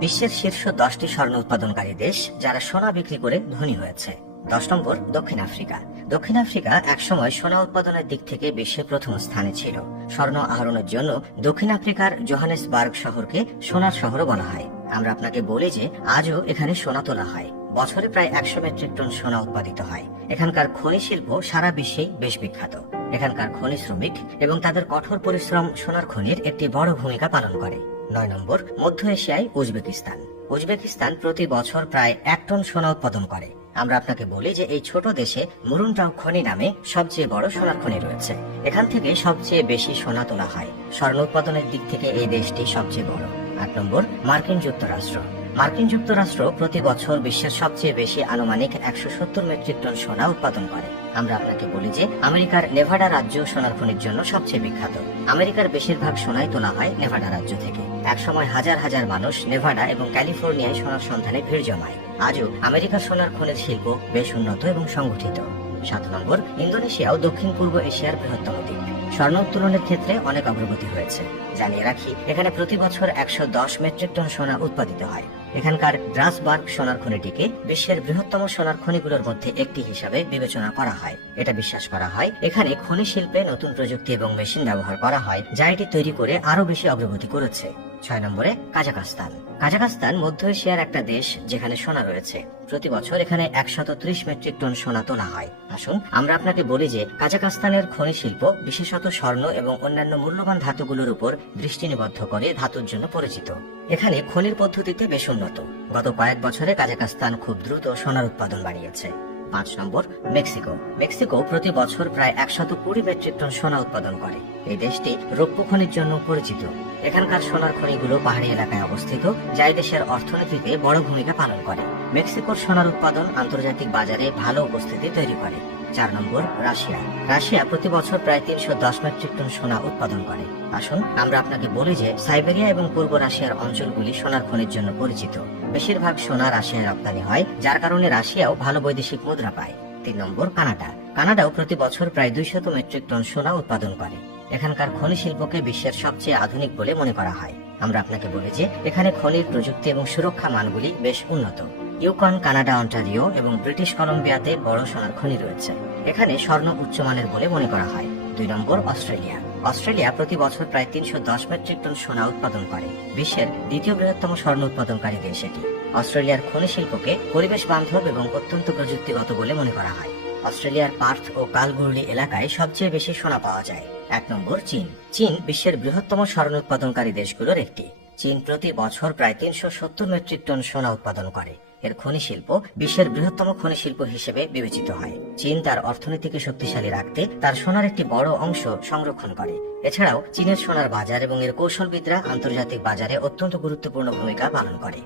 বিশ্বের শীর্ষ দশটি স্বর্ণ উৎপাদনকারী দেশ যারা সোনা বিক্রি করে ধনী হয়েছে। দশ নম্বর, দক্ষিণ আফ্রিকা। দক্ষিণ আফ্রিকা একসময় সোনা উৎপাদনের দিক থেকে বিশ্বের প্রথম স্থানে ছিল। স্বর্ণ আহরণের জন্য দক্ষিণ আফ্রিকার জোহানেসবার্গ শহরকে সোনার শহরও বলা হয়। আমরা আপনাকে বলি যে আজও এখানে সোনা তোলা হয়। বছরে প্রায় একশো মেট্রিক টন সোনা উৎপাদিত হয়। এখানকার খনি শিল্প সারা বিশ্বেই বেশ বিখ্যাত। এখানকার খনি শ্রমিক এবং তাদের কঠোর পরিশ্রম সোনার খনির একটি বড় ভূমিকা পালন করে। নয় নম্বর, মধ্য এশিয়ায় উজবেকিস্তান। উজবেকিস্তান প্রতি বছর প্রায় এক টন সোনা উৎপাদন করে। আমরা আপনাকে বলি যে এই ছোট দেশে মুরুনটাও খনি নামে সবচেয়ে বড় সোনার খনি রয়েছে। এখান থেকে সবচেয়ে বেশি সোনা তোলা হয়। স্বর্ণ উৎপাদনের দিক থেকে এই দেশটি সবচেয়ে বড়। আট নম্বর, মার্কিন যুক্তরাষ্ট্র। মার্কিন যুক্তরাষ্ট্র প্রতি বছর বিশ্বের সবচেয়ে বেশি আনুমানিক একশো সত্তর মেট্রিক টন সোনা উৎপাদন করে। আমরা আপনাকে বলি যে আমেরিকার নেভাডা রাজ্য সোনার খনির জন্য সবচেয়ে বিখ্যাত। আমেরিকার বেশিরভাগ সোনাই তোলা হয় নেভাডা রাজ্য থেকে। একসময় হাজার হাজার মানুষ নেভাডা এবং ক্যালিফোর্নিয়ায় সোনার সন্ধানে ভিড় জমায়। আজও আমেরিকার সোনার খনির শিল্প বেশ উন্নত এবং সংগঠিত। সাত নম্বর, ইন্দোনেশিয়াও দক্ষিণ পূর্ব এশিয়ার বৃহত্তম দ্বীপ। স্বর্ণ উত্তোলনের ক্ষেত্রে অনেক অগ্রগতি হয়েছে। জানিয়ে রাখি, এখানে প্রতি বছর একশো দশ মেট্রিক টন সোনা উৎপাদিত হয়। এখানকার ড্রাসবার্গ সোনার খনিটিকে বিশ্বের বৃহত্তম সোনার খনিগুলোর মধ্যে একটি হিসাবে বিবেচনা করা হয়। এটা বিশ্বাস করা হয়, এখানে খনি শিল্পে নতুন প্রযুক্তি এবং মেশিন ব্যবহার করা হয়, যা এটি তৈরি করে আরও বেশি অগ্রগতি করেছে। ছয় নম্বরে কাজাকাস্তান কাজাকাস্তান মধ্য এশিয়ার একটা দেশ যেখানে সোনা রয়েছে। প্রতি বছর এখানে একশত ত্রিশ মেট্রিক টন সোনা তোলা হয়। আসুন, আমরা আপনাকে বলি যে কাজাকাস্তানের খনি শিল্প বিশেষত স্বর্ণ এবং অন্যান্য মূল্যবান ধাতুগুলোর উপর দৃষ্টি নিবদ্ধ করে ধাতুর জন্য পরিচিত। এখানে খনির পদ্ধতিতে বেশ উন্নত। গত কয়েক বছরে কাজাকাস্তান খুব দ্রুত সোনার উৎপাদন বাড়িয়েছে। পাঁচ নম্বর, মেক্সিকো। মেক্সিকো প্রতি বছর প্রায় একশত কুড়ি মেট্রিক টন সোনা উৎপাদন করে। এই দেশটি রৌপ্য খনির জন্য পরিচিত। এখানকার সোনার খনিগুলো পাহাড়ি এলাকায় অবস্থিত যা দেশের অর্থনীতিতে বড় ভূমিকা পালন করে। মেক্সিকোর সোনার উৎপাদন আন্তর্জাতিক বাজারে ভালো উপস্থিতি তৈরি করে। চার নম্বর, রাশিয়া। রাশিয়া প্রতি বছর প্রায় তিনশো দশ মেট্রিক টন সোনা উৎপাদন করে। আসুন, আমরা আপনাকে বলি যে সাইবেরিয়া এবং পূর্ব রাশিয়ার অঞ্চলগুলি সোনার খনির জন্য পরিচিত। বেশিরভাগ সোনা রাশিয়ায় রপ্তানি হয়, যার কারণে রাশিয়াও ভালো বৈদেশিক মুদ্রা পায়। তিন নম্বর, কানাডা। কানাডাও প্রতি বছর প্রায় দুইশত মেট্রিক টন সোনা উৎপাদন করে। এখানকার খনি শিল্পকে বিশ্বের সবচেয়ে আধুনিক বলে মনে করা হয়। আমরা আপনাকে বলি যে এখানে খনির প্রযুক্তি এবং সুরক্ষা মানগুলি বেশ উন্নত। ইউকন কানাডা, অন্টারিও এবং ব্রিটিশ কলম্বিয়াতে বড় সোনার খনি রয়েছে। এখানে স্বর্ণ উচ্চমানের বলে মনে করা হয়। দুই নম্বর, অস্ট্রেলিয়া। অস্ট্রেলিয়া প্রতি বছর প্রায় তিনশো দশ মেট্রিক টন সোনা উৎপাদন করে। বিশ্বের দ্বিতীয় বৃহত্তম স্বর্ণ উৎপাদনকারী দেশ এটি। অস্ট্রেলিয়ার খনি শিল্পকে পরিবেশ বান্ধব এবং অত্যন্ত প্রযুক্তিগত বলে মনে করা হয়। অস্ট্রেলিয়ার পার্থ ও কালগুরলি এলাকায় সবচেয়ে বেশি সোনা পাওয়া যায়। এক নম্বর, চীন। চীন বিশ্বের বৃহত্তম স্বর্ণ উৎপাদনকারী দেশগুলোর একটি। চীন প্রতি বছর প্রায় তিনশো সত্তর মেট্রিক টন সোনা উৎপাদন করে। এর খনি শিল্প বিশ্বের বৃহত্তম খনি শিল্প হিসেবে বিবেচিত হয়। চীন তার অর্থনীতিকে শক্তিশালী রাখতে তার সোনার একটি বড় অংশ সংরক্ষণ করে। এছাড়াও চীনের সোনার বাজার এবং এর কৌশলবিদরা আন্তর্জাতিক বাজারে অত্যন্ত গুরুত্বপূর্ণ ভূমিকা পালন করে।